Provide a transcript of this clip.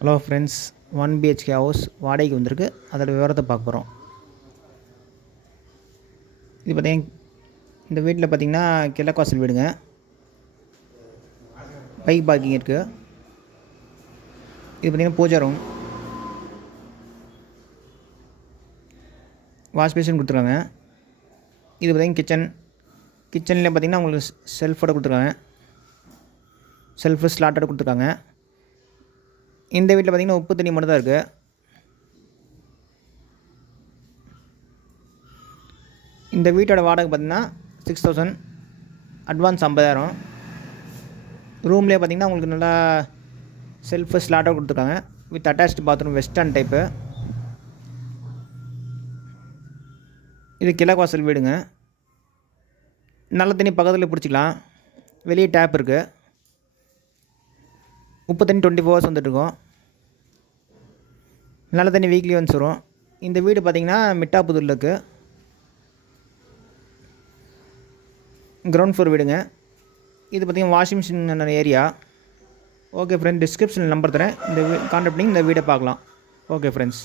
Hello friends, 1 BHK house வாடகைக்கு வந்திருக்கு. அதோட விவரத்தை பார்க்க போகிறோம். இது பார்த்திங்கன்னா இந்த வீட்டில் பார்த்திங்கன்னா கிழக்கு வாசல் வீடுங்க. பைக் பார்க்கிங் இருக்குது. இது பார்த்திங்கன்னா பூஜா ரூம், வாஷ் பேஷன் கொடுத்துருக்காங்க. இது பார்த்திங்கன்னா கிச்சனில் பார்த்திங்கன்னா உங்களுக்கு செல்ஃபோட கொடுத்துருக்காங்க. செல்ஃபு ஸ்லாட்டோட கொடுத்துருக்காங்க. இந்த வீட்டில் பார்த்திங்கன்னா உப்பு தண்ணி மட்டும் தான் இருக்குது. இந்த வீட்டோட வாடகை பார்த்திங்கன்னா 6,000, அட்வான்ஸ் 50,000. ரூம்லேயே பார்த்திங்கன்னா உங்களுக்கு நல்லா செல்ஃபு ஸ்லாட்டோட கொடுத்துருக்காங்க. With attached bathroom, western type. இது கிழக்கு வாசல் வீடுங்க. நல்ல தண்ணி பக்கத்தில் பிடிச்சிக்கலாம். வெளியே டேப் இருக்குது. உப்பு தண்ணி 24 hours வந்துட்டுருக்கோம். நல்ல தண்ணி வீக்லி ஒன்ஸ் வரும். இந்த வீடு பார்த்திங்கன்னா மிட்டாப்புதூரில் இருக்குது. கிரவுண்ட் ஃப்ளோர் வீடுங்க. இது பார்த்திங்கன்னா washing machine area. Okay friends, டிஸ்கிரிப்ஷனில் நம்பர் தரேன். இந்த கான்டாக்ட் பண்ணி இந்த வீடை பார்க்கலாம். Okay friends.